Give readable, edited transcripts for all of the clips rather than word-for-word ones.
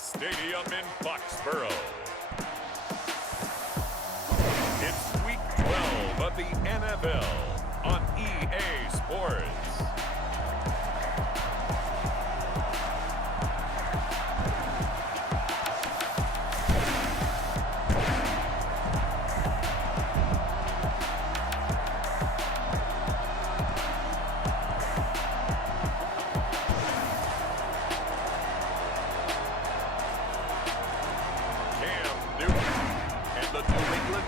Stadium in Foxborough. It's Week 12 of the NFL on EA Sports.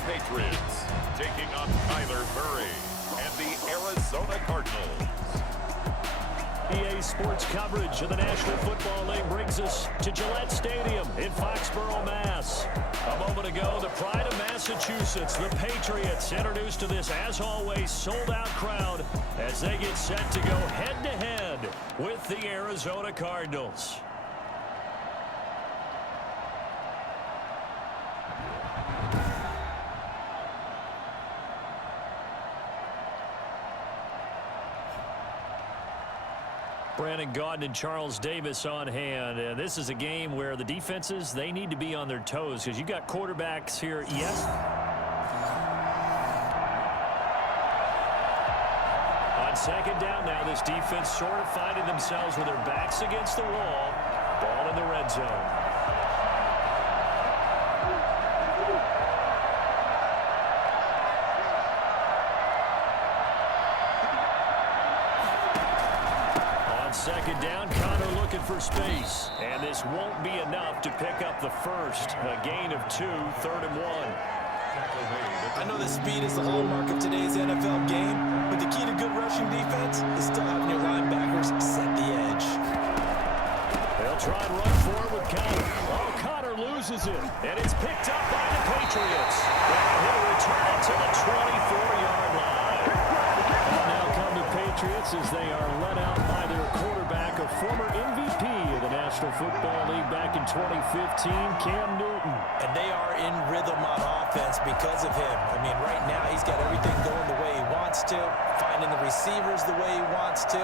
Patriots taking on Kyler Murray and the Arizona Cardinals. EA Sports coverage of the National Football League brings us to Gillette Stadium in Foxborough, Mass. A moment ago, the pride of Massachusetts, the Patriots, introduced to this, as always, sold-out crowd as they get set to go head-to-head with the Arizona Cardinals. Brandon Gaudin and Charles Davis on hand. And this is a game where the defenses, they need to be on their toes because you got quarterbacks here. Yes. On second down now, this defense sort of finding themselves with their backs against the wall. Ball in the red zone. Second down, Connor looking for space. And this won't be enough to pick up the first. A gain of 2, 3rd and 1. I know that speed is the hallmark of today's NFL game, but the key to good rushing defense is still having your linebackers set the edge. They'll try and run forward with Connor. Oh, Connor loses it, and it's picked up by the Patriots. And he'll return it to the 24-yard line. And now come the Patriots as they are let out by their quarterback, a former MVP of the National Football League back in 2015, Cam Newton. And they are in rhythm on offense because of him. I mean, right now he's got everything going the way he wants to, finding the receivers the way he wants to.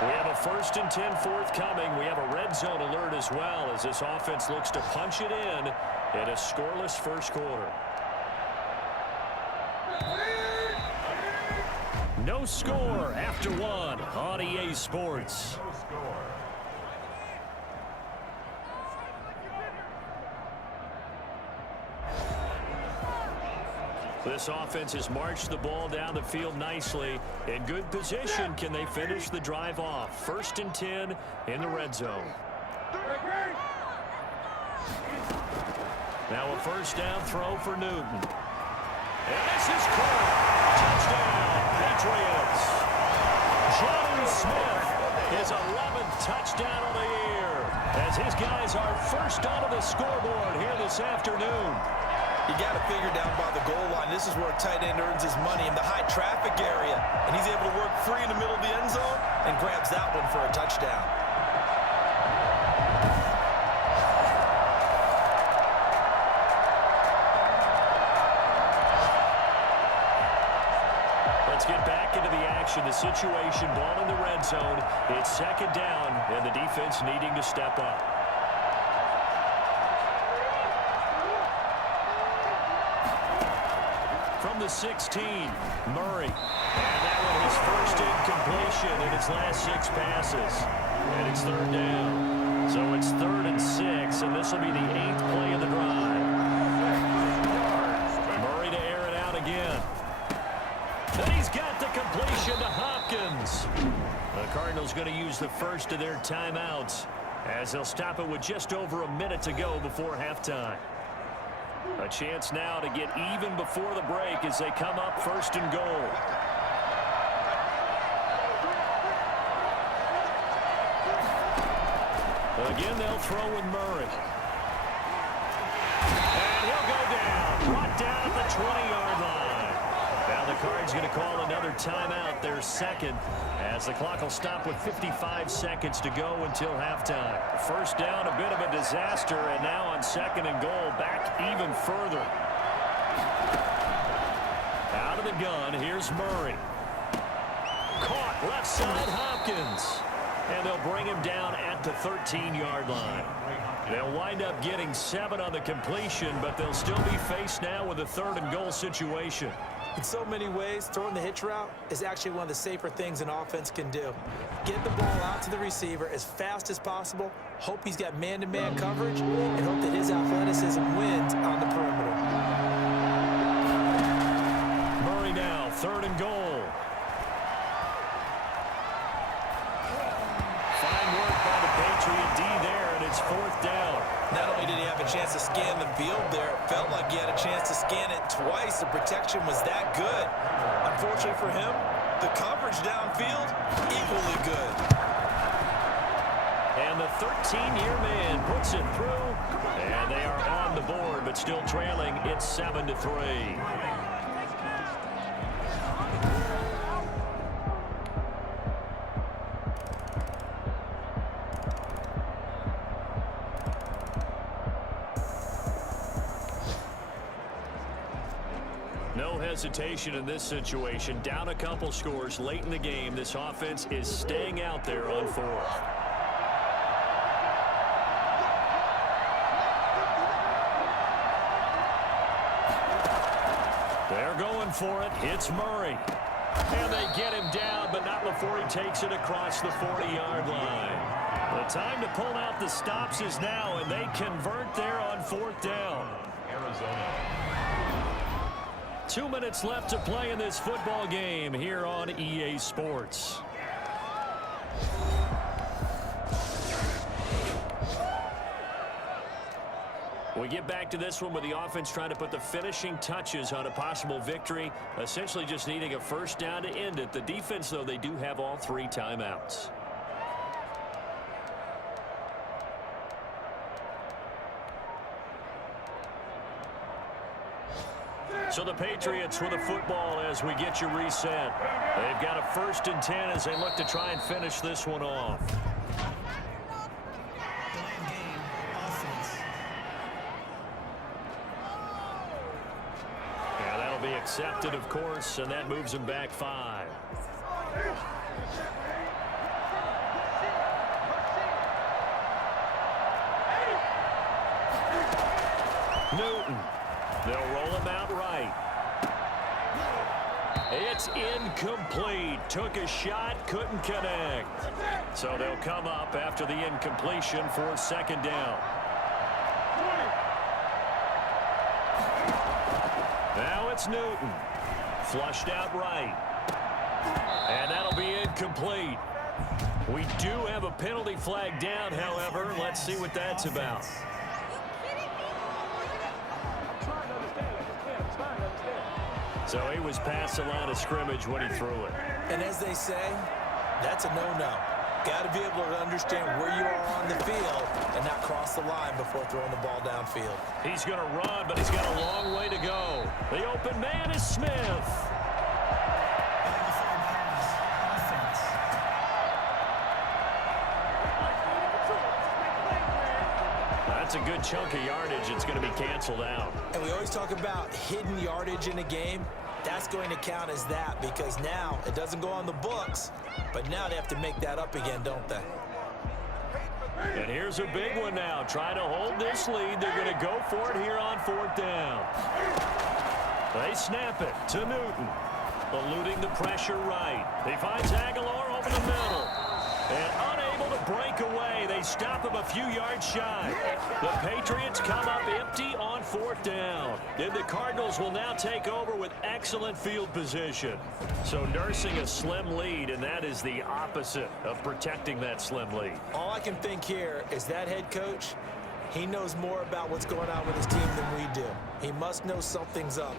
We have a 1st and 10 forthcoming. We have a red zone alert as well as this offense looks to punch it in a scoreless first quarter. No score after 1 on EA Sports. This offense has marched the ball down the field nicely. In good position, can they finish the drive off? 1st and 10 in the red zone. Now a first down throw for Newton. And this is caught. Touchdown, Patriots. John Smith, his 11th touchdown of the year, as his guys are first onto the scoreboard here this afternoon. You got to figure down by the goal line. This is where a tight end earns his money in the high traffic area. And he's able to work free in the middle of the end zone and grabs that one for a touchdown. Let's get back into the action. The situation, ball in the red zone. It's second down, and the defense needing to step up. From the 16, Murray. And that one his first incompletion in his last 6 passes. And it's 3rd down. So it's 3rd and 6, and this will be the 8th play of the drive. Murray to air it out again. And he's got the completion to Hopkins. The Cardinals going to use the first of their timeouts as they'll stop it with just over a minute to go before halftime. A chance now to get even before the break as they come up 1st and goal. Again, they'll throw with Murray. And he'll go down. Brought down at the 20-yard line. Now the Cards going to call another timeout, their second, as the clock will stop with 55 seconds to go until halftime. First down, a bit of a disaster, and now on 2nd and goal, back even further. Out of the gun, here's Murray. Caught. Left side, Hopkins. And they'll bring him down at the 13-yard line. They'll wind up getting 7 on the completion, but they'll still be faced now with a 3rd and goal situation. In so many ways, throwing the hitch route is actually one of the safer things an offense can do. Get the ball out to the receiver as fast as possible, hope he's got man-to-man coverage, and hope that his athleticism wins on the perimeter. Murray now, 3rd and goal. Fine work by the Patriot D there, and it's 4th down. Not only did he have a chance to scan the field there, it felt like he had a chance to scan it twice. The protection was that good. Unfortunately for him, the coverage downfield, equally good. And the 13-year man puts it through, and they are on the board, but still trailing. It's 7-3. No hesitation in this situation. Down a couple scores late in the game. This offense is staying out there on 4th. They're going for it. It's Murray. And they get him down, but not before he takes it across the 40-yard line. The time to pull out the stops is now, and they convert there on 4th down. Arizona. 2 minutes left to play in this football game here on EA Sports. We get back to this one with the offense trying to put the finishing touches on a possible victory, essentially just needing a 1st down to end it. The defense, though, they do have all 3 timeouts. So the Patriots with the football as we get you reset. They've got a 1st and 10 as they look to try and finish this one off. Yeah, that'll be accepted, of course, and that moves them back 5. Newton. They'll roll him out right. It's incomplete. Took a shot, couldn't connect. So they'll come up after the incompletion for 2nd down. Now it's Newton. Flushed out right. And that'll be incomplete. We do have a penalty flag down, however. Let's see what that's about. So he was past the line of scrimmage when he threw it. And as they say, that's a no-no. Got to be able to understand where you are on the field and not cross the line before throwing the ball downfield. He's going to run, but he's got a long way to go. The open man is Smith. That's a good chunk of yardage. It's going to be canceled out. And we always talk about hidden yardage in a game. That's going to count as that because now it doesn't go on the books, but now they have to make that up again, don't they? And here's a big one now. Try to hold this lead. They're going to go for it here on 4th down. They snap it to Newton. Eluding the pressure right. He finds Aguilar over the middle. And unable to break away. They stop him a few yards shy. The Patriots come up empty on 4th down. And the Cardinals will now take over with excellent field position. So nursing a slim lead, and that is the opposite of protecting that slim lead. All I can think here is that head coach, he knows more about what's going on with his team than we do. He must know something's up.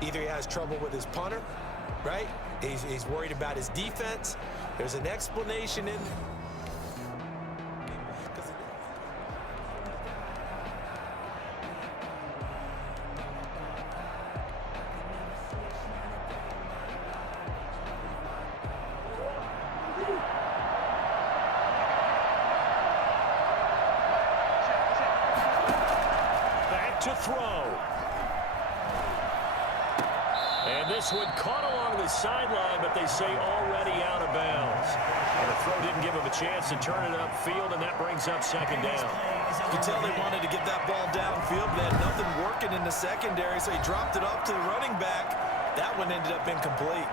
Either he has trouble with his punter, right? He's worried about his defense. There's an explanation in back to throw. And this this one caught along the sideline, but they say already out of bounds. And the throw didn't give him a chance to turn it upfield, and that brings up second down. You can tell they wanted to get that ball downfield, but they had nothing working in the secondary, so he dropped it up to the running back. That one ended up incomplete.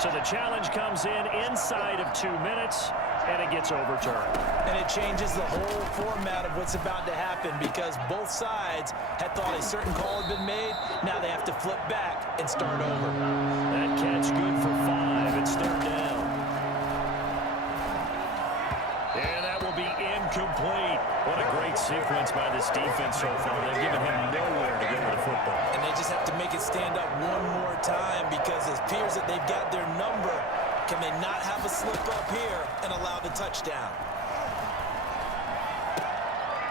So the challenge comes in inside of 2 minutes, and it gets overturned. And it changes the whole format of what's about to happen because both sides had thought a certain call had been made. Now they have to flip back and start over. That catch good for 5. It's third down. And that will be incomplete. What a great sequence by this defense so far. They've given him nowhere to go with the football. And they just have to make it stand up one more time because it appears that they've got their number. Can they not have a slip up here and allow the touchdown?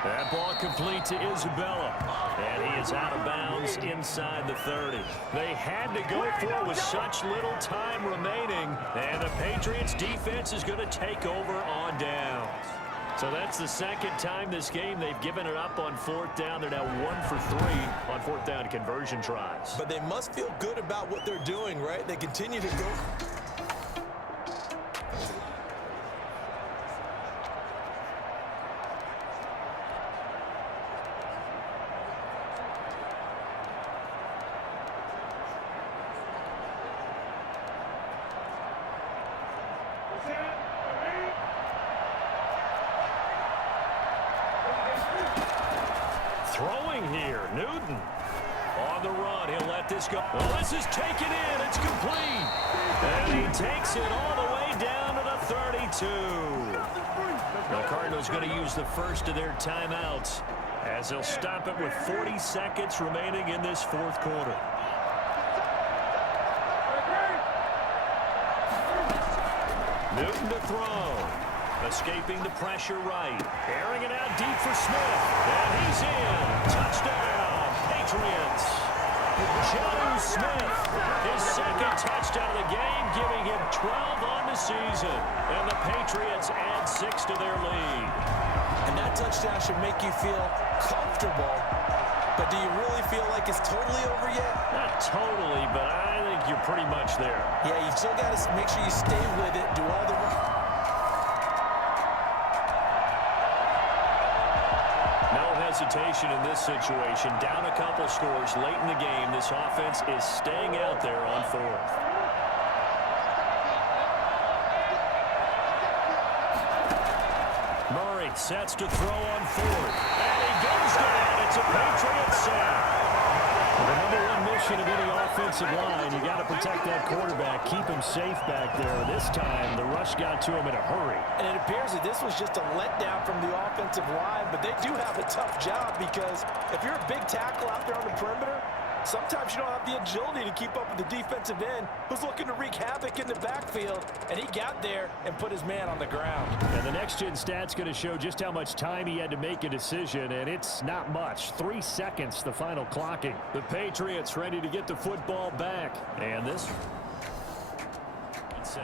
That ball complete to Isabella. And he is out of bounds inside the 30. They had to go for it with such little time remaining. And the Patriots defense is going to take over on downs. So that's the second time this game they've given it up on fourth down. They're now 1 for 3 on fourth down conversion tries. But they must feel good about what they're doing, right? They continue to go. Throwing here, Newton. On the run, he'll let this go. Well, this is taken in. It's complete. And he takes it all the way down to the 32. The Cardinals going to use the first of their timeouts as they'll stop it with 40 seconds remaining in this fourth quarter. Newton to throw. Escaping the pressure right. Airing it out deep for Smith. And he's in. Touchdown, Patriots. Joe Smith, his second touchdown of the game, giving him 12 on the season. And the Patriots add 6 to their lead. And that touchdown should make you feel comfortable. But do you really feel like it's totally over yet? Not totally, but I think you're pretty much there. Yeah, you still got to make sure you stay with it, do all the right. Hesitation in this situation. Down a couple scores late in the game. This offense is staying out there on fourth. Murray sets to throw on fourth. And he goes down. It's a Patriot sack. The number one mission of any offensive line, you got to protect that quarterback, keep him safe back there. This time, the rush got to him in a hurry. And it appears that this was just a letdown from the offensive line, but they do have a tough job because if you're a big tackle out there on the perimeter, sometimes you don't have the agility to keep up with the defensive end who's looking to wreak havoc in the backfield, and he got there and put his man on the ground. And the next-gen stat's going to show just how much time he had to make a decision, and it's not much. 3 seconds, the final clocking. The Patriots ready to get the football back. And this save.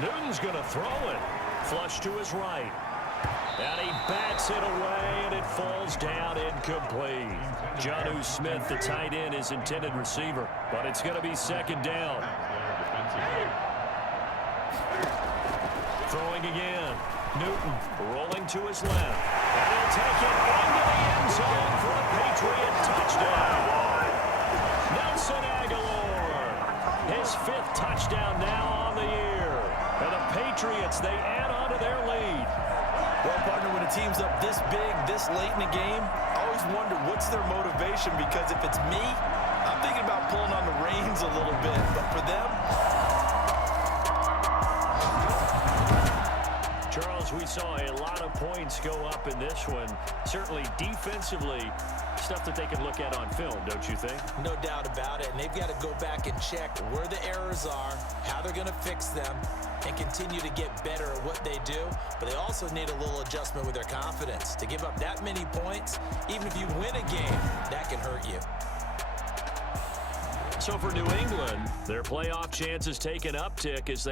Newton's going to throw it. Flush to his right. And he bats it away, and it falls down incomplete. Jono Smith, the tight end, is intended receiver. But it's going to be second down. Throwing again. Newton rolling to his left. And he'll take it into the end zone for a Patriot touchdown. Nelson Aguilar. His 5th touchdown now on the year. And the Patriots, they add on to their lead. Well, partner, when a team's up this big, this late in the game, I always wonder what's their motivation, because if it's me, I'm thinking about pulling on the reins a little bit. But for them, we saw a lot of points go up in this one. Certainly defensively, stuff that they can look at on film, don't you think? No doubt about it. And they've got to go back and check where the errors are, how they're going to fix them, and continue to get better at what they do. But they also need a little adjustment with their confidence. To give up that many points, even if you win a game, that can hurt you. So for New England, their playoff chances take an uptick as they